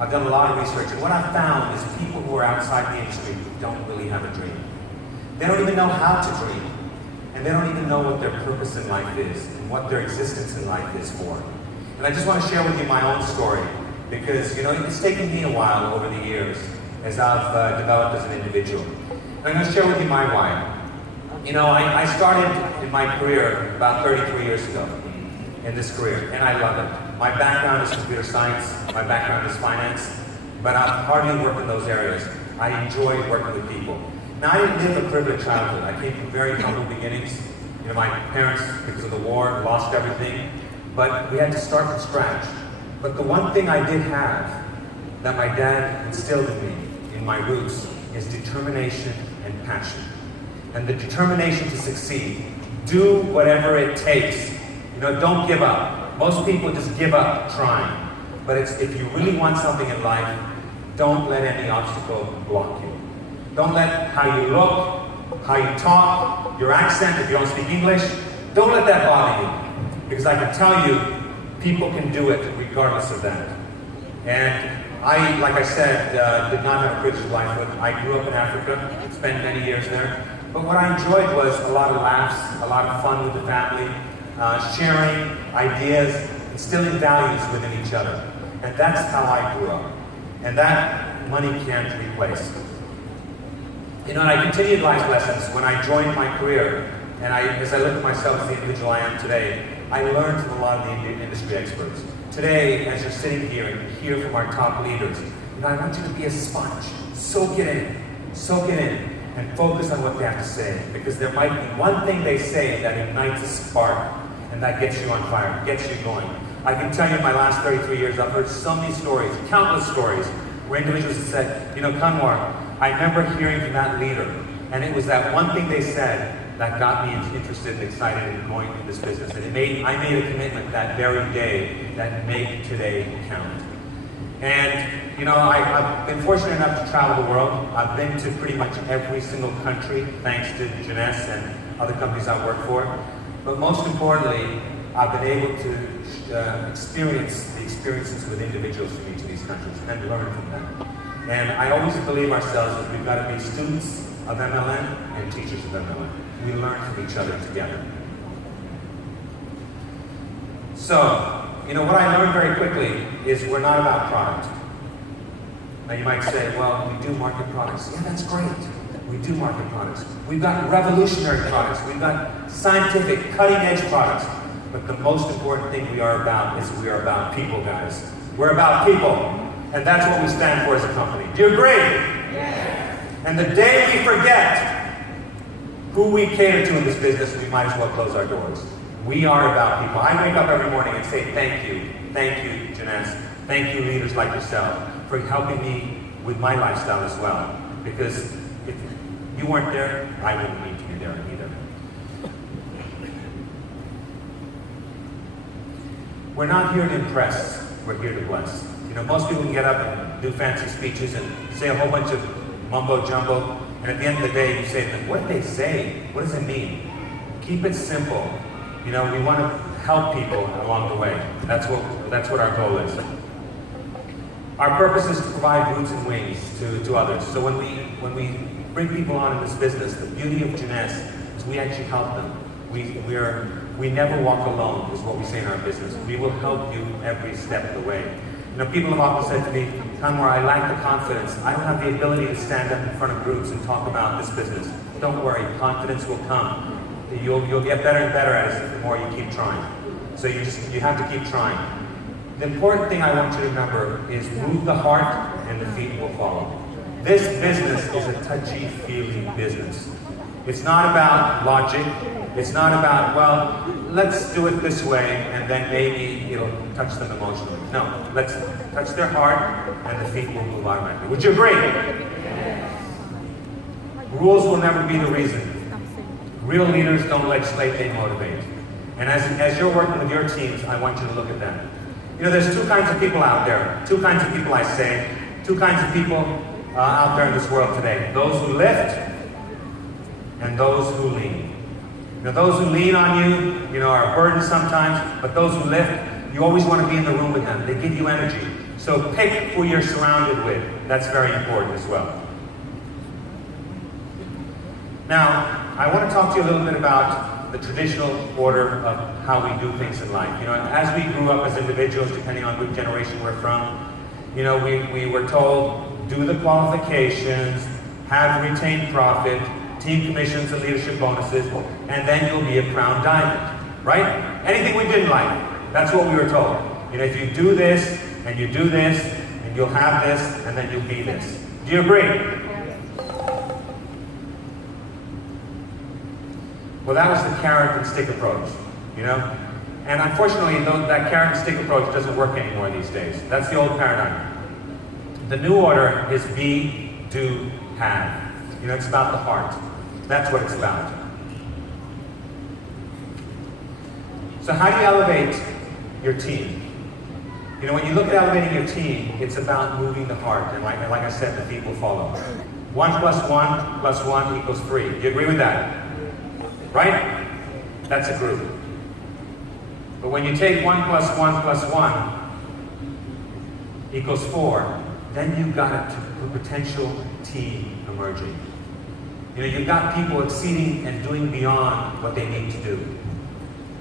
I've done a lot of research, and what I've found is people who are outside the industry don't really have a dream. They don't even know how to dream, and they don't even know what their purpose in life is, and what their existence in life is for. And I just want to share with you my own story, because it's taken me a while over the years as I've developed as an individual. And I'm going to share with you my why. I started in my career about 33 years ago in this career, and I love it. My background is computer science, my background is finance, but I've hardly worked in those areas. I enjoy working with people. Now, I didn't live a privileged childhood. I came from very humble beginnings. My parents, because of the war, lost everything, but we had to start from scratch. But the one thing I did have that my dad instilled in me, in my roots, is determination and passion. And the determination to succeed. Do whatever it takes. Don't give up. Most people just give up trying. But if you really want something in life, don't let any obstacle block you. Don't let how you look, how you talk, your accent, if you don't speak English, don't let that bother you. Because I can tell you, people can do it regardless of that. And I, like I said, did not have a privileged life. I grew up in Africa, spent many years there. But what I enjoyed was a lot of laughs, a lot of fun with the family, sharing ideas, instilling values within each other. And that's how I grew up. And that money can't replace. And I continued life lessons when I joined my career. And as I look at myself as the individual I am today, I learned from a lot of the industry experts. Today, as you're sitting here and you hear from our top leaders, I want you to be a sponge. Soak it in, and focus on what they have to say. Because there might be one thing they say that ignites a spark, and that gets you on fire, gets you going. I can tell you in my last 33 years, I've heard so many stories, countless stories, where individuals have said, Kanwar, I remember hearing from that leader, and it was that one thing they said that got me interested and excited in going into this business. And I made a commitment that very day that make today count. And I've been fortunate enough to travel the world. I've been to pretty much every single country, thanks to Jeunesse and other companies I work for. But most importantly, I've been able to experience the experiences with individuals from each of these countries and learn from them. And I always believe ourselves that we've got to be students of MLM and teachers of MLM. We learn from each other together. So, what I learned very quickly is we're not about product. Now you might say, well, we do market products. Yeah, that's great. We do market products. We've got revolutionary products. We've got scientific, cutting-edge products. But the most important thing we are about is we are about people, guys. We're about people. And that's what we stand for as a company. Do you agree? Yes. And the day we forget who we cater to in this business, we might as well close our doors. We are about people. I wake up every morning and say thank you, Jeunesse. Thank you, leaders like yourself, for helping me with my lifestyle as well. Because if you weren't there, I wouldn't need to be there either. We're not here to impress, we're here to bless. Most people can get up and do fancy speeches and say a whole bunch of mumbo jumbo, and at the end of the day you say to them, what did they say? What does it mean? Keep it simple. We want to help people along the way. That's what our goal is. Our purpose is to provide roots and wings to others. So when we bring people on in this business, the beauty of Jeunesse is we actually help them. We never walk alone, is what we say in our business. We will help you every step of the way. People have often said to me, Kanwar, I lack the confidence. I don't have the ability to stand up in front of groups and talk about this business. Don't worry, confidence will come. You'll get better and better at it the more you keep trying. So you have to keep trying. The important thing I want you to remember is move the heart and the feet will follow. This business is a touchy-feely business. It's not about logic. It's not about, well, let's do it this way and then maybe it'll touch them emotionally. No, let's touch their heart and the feet will move automatically. Would you agree? Yes. Rules will never be the reason. Real leaders don't legislate, they motivate. And as you're working with your teams, I want you to look at that. There's two kinds of people out there. Two kinds of people, I say. Two kinds of people out there in this world today. Those who lift and those who lean. Those who lean on you, are a burden sometimes, but those who lift, you always want to be in the room with them. They give you energy. So pick who you're surrounded with. That's very important as well. Now, I want to talk to you a little bit about the traditional order of how we do things in life. You know, as we grew up as individuals, depending on which generation we're from, you know, we were told, do the qualifications, have retained profit, team commissions and leadership bonuses, and then you'll be a crown diamond, right? Anything we did in life, that's what we were told. You know, if you do this, and you do this, and you'll have this, and then you'll be this. Do you agree? Well, that was the carrot and stick approach, you know? And unfortunately, that carrot and stick approach doesn't work anymore these days. That's the old paradigm. The new order is be, do, have. You know, it's about the heart. That's what it's about. So how do you elevate your team? You know, when you look at elevating your team, it's about moving the heart. And like I said, the feet will follow. 1 plus 1 plus 1 equals 3. Do you agree with that? Right? That's a group. But when you take 1 plus 1 plus 1 equals 4, then you've got a potential team emerging. You know, you've got people exceeding and doing beyond what they need to do.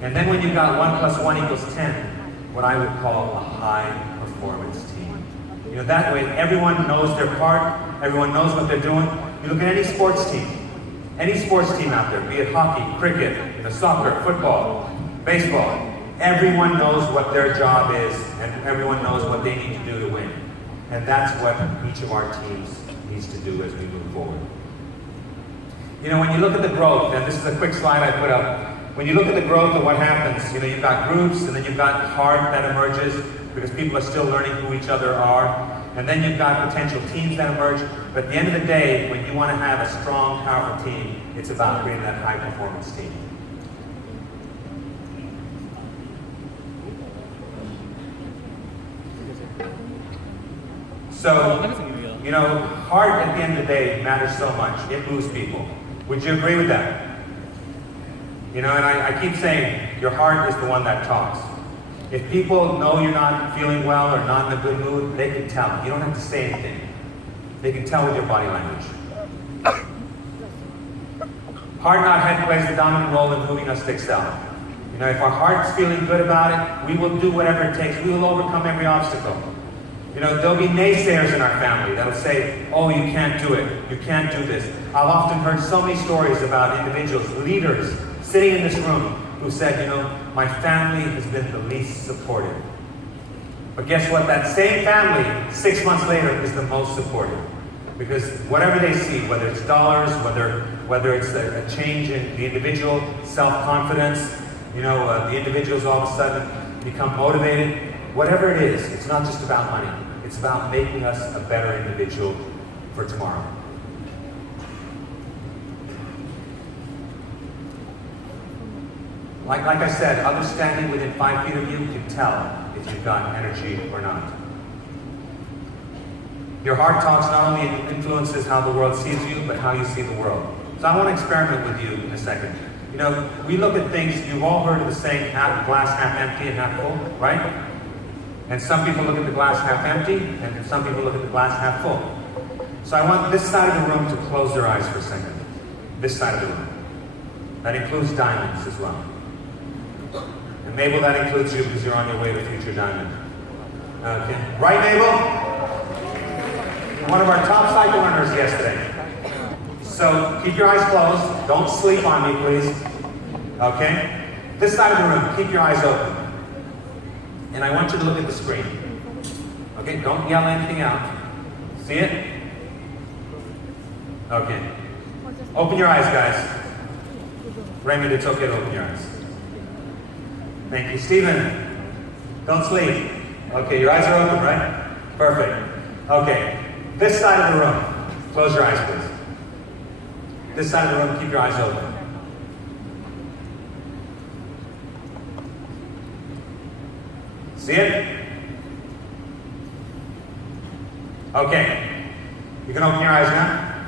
And then when you've got 1 plus 1 equals 10, what I would call a high performance team. You know, that way everyone knows their part, everyone knows what they're doing. You look at any sports team out there, be it hockey, cricket, you know, soccer, football, baseball, everyone knows what their job is and everyone knows what they need to do to win. And that's what each of our teams needs to do as we move forward. You know, when you look at the growth, and this is a quick slide I put up, when you look at the growth of what happens, you know, you've got groups, and then you've got heart that emerges, because people are still learning who each other are, and then you've got potential teams that emerge, but at the end of the day, when you want to have a strong, powerful team, it's about creating that high-performance team. So, you know, heart at the end of the day matters so much. It moves people. Would you agree with that? You know, and I keep saying, your heart is the one that talks. If people know you're not feeling well or not in a good mood, they can tell. You don't have to say anything. They can tell with your body language. Heart, not head, plays the dominant role in moving us to excel. You know, if our heart's feeling good about it, we will do whatever it takes. We will overcome every obstacle. You know, there'll be naysayers in our family that'll say, oh, you can't do it. You can't do this. I've often heard so many stories about individuals, leaders, sitting in this room who said, you know, my family has been the least supportive. But guess what? That same family, 6 months later, is the most supportive. Because whatever they see, whether it's dollars, whether it's a change in the individual, self-confidence, you know, the individuals all of a sudden become motivated, whatever it is, it's not just about money. It's about making us a better individual for tomorrow. Like I said, others standing within 5 feet of you can tell if you've got energy or not. Your heart talks not only influences how the world sees you, but how you see the world. So I want to experiment with you in a second. You know, we look at things, you've all heard of the saying, glass half empty and half full, right? And some people look at the glass half empty, and some people look at the glass half full. So I want this side of the room to close their eyes for a second. This side of the room. That includes diamonds as well. And Mabel, that includes you because you're on your way to future diamond. Okay. Right, Mabel? One of our top cycle runners yesterday. So keep your eyes closed. Don't sleep on me, please. Okay? This side of the room, keep your eyes open. And I want you to look at the screen. Okay? Don't yell anything out. See it? Okay. Open your eyes, guys. Raymond, it's okay to open your eyes. Thank you. Stephen, don't sleep. Okay, your eyes are open, right? Perfect. Okay. This side of the room, close your eyes, please. This side of the room, keep your eyes open. See it? Okay. You can open your eyes now.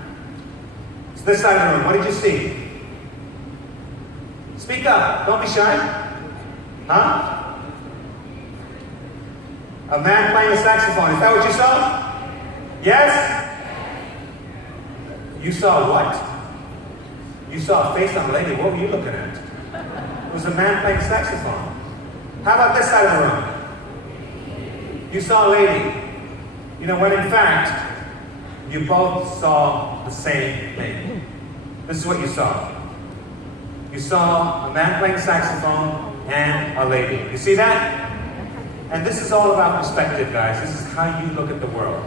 It's this side of the room. What did you see? Speak up. Don't be shy. Huh? A man playing a saxophone. Is that what you saw? Yes? You saw what? You saw a face on a lady. What were you looking at? It was a man playing saxophone. How about this side of the room? You saw a lady. You know, when in fact, you both saw the same thing. This is what you saw. You saw a man playing saxophone and a lady. You see that? And this is all about perspective, guys. This is how you look at the world.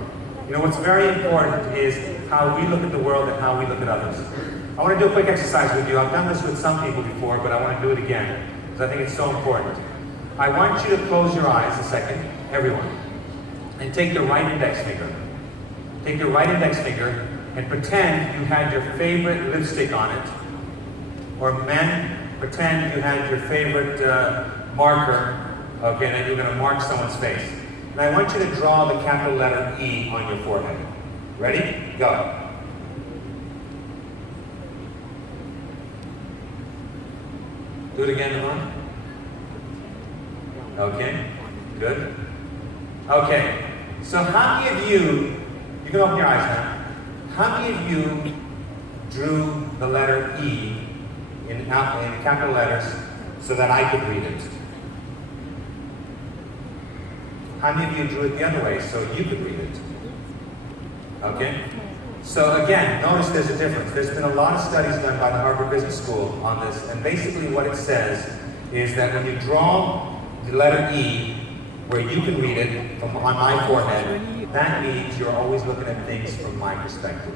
You know, what's very important is how we look at the world and how we look at others. I want to do a quick exercise with you. I've done this with some people before, but I want to do it again because I think it's so important. I want you to close your eyes a second, everyone, and take your right index finger. Take your right index finger and pretend you had your favorite lipstick on it. Or men, pretend you had your favorite marker, okay, and then you're going to mark someone's face. And I want you to draw the capital letter E on your forehead. Ready? Go. Do it again, Yvonne. Okay, good. Okay, so how many of you can open your eyes now, how many of you drew the letter E in capital letters so that I could read it? How many of you drew it the other way so you could read it? Okay? So again, notice there's a difference. There's been a lot of studies done by the Harvard Business School on this, and basically what it says is that when you draw the letter E, where you can read it from on my forehead, that means you're always looking at things from my perspective.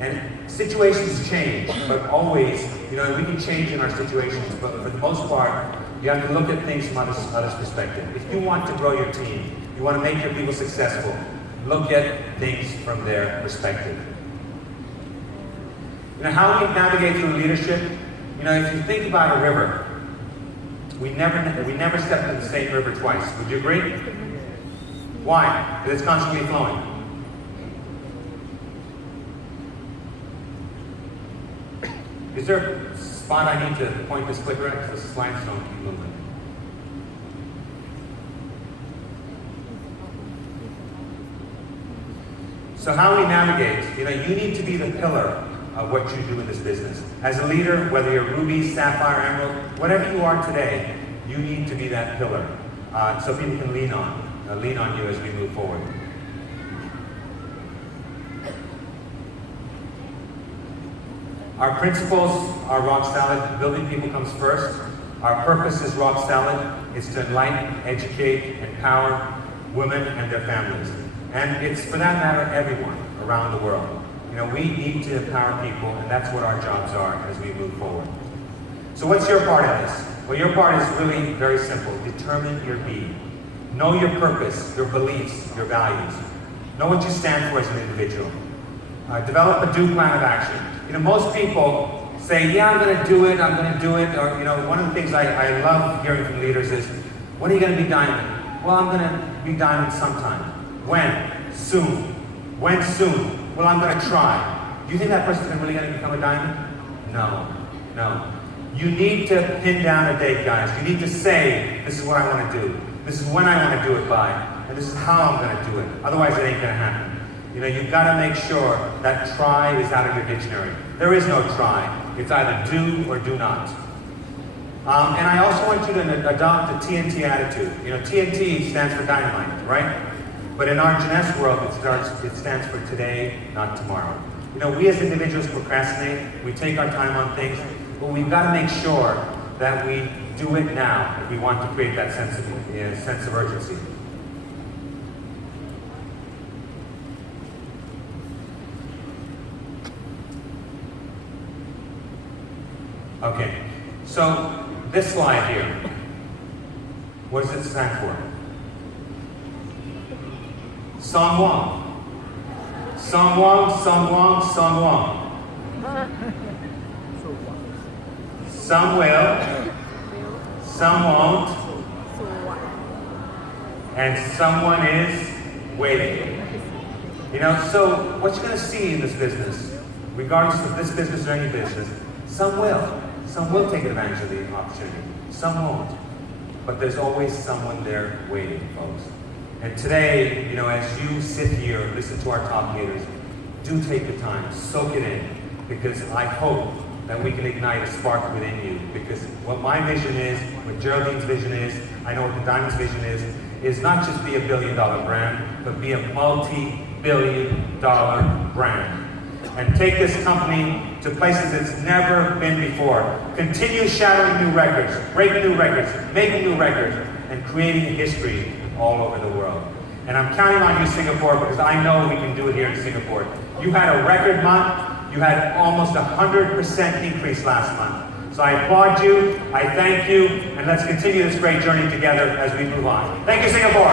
And situations change, but always, you know, we can change in our situations, but for the most part, you have to look at things from others' perspective. If you want to grow your team, you want to make your people successful, look at things from their perspective. You know, how we navigate through leadership, you know, if you think about a river, we never step in the same river twice. Would you agree? Why? Because it's constantly flowing. Is there a spot I need to point this clicker at? Because the slides don't keep moving. So how we navigate, you know, you need to be the pillar of what you do in this business. As a leader, whether you're ruby, sapphire, emerald, whatever you are today, you need to be that pillar so people can lean on you as we move forward. Our principles are rock solid. Building people comes first. Our purpose is rock solid. It's to enlighten, educate, empower women and their families. And it's, for that matter, everyone around the world. You know, we need to empower people, and that's what our jobs are as we move forward. So what's your part in this? Well, your part is really very simple. Determine your be. Know your purpose, your beliefs, your values. Know what you stand for as an individual. Develop a do plan of action. You know, most people say, yeah, I'm going to do it, or, you know, one of the things I love hearing from leaders is, when are you going to be diamond? Well, I'm going to be diamond sometime. When? Soon. When soon? Well, I'm going to try. Do you think that person's really going to become a diamond? No. No. You need to pin down a date, guys. You need to say, this is what I want to do. This is when I want to do it by. And this is how I'm going to do it. Otherwise, it ain't going to happen. You know, you've got to make sure that try is out of your dictionary. There is no try. It's either do or do not. And I also want you to adopt a TNT attitude. You know, TNT stands for dynamite, right? But in our Jeunesse world, it stands for today, not tomorrow. You know, we as individuals procrastinate. We take our time on things. But we've got to make sure that we do it now if we want to create that sense of urgency. Okay, so this slide here, what does it stand for? Songwon. Songwon, Songwon, Songwon. Some will, some won't, and someone is waiting. You know, so what you're going to see in this business, regardless of this business or any business, some will. Some will take advantage of the opportunity. Some won't. But there's always someone there waiting, folks. And today, you know, as you sit here and listen to our top leaders, do take the time, soak it in, because I hope that we can ignite a spark within you. Because what my vision is, what Geraldine's vision is, I know what the Diamond's vision is not just be a billion-dollar brand, but be a multi-billion-dollar brand. And take this company to places it's never been before. Continue shattering new records, breaking new records, making new records, and creating history all over the world. And I'm counting on you, Singapore, because I know we can do it here in Singapore. You had a record month. You had almost 100% increase last month. So I applaud you, I thank you, and let's continue this great journey together as we move on. Thank you, Singapore.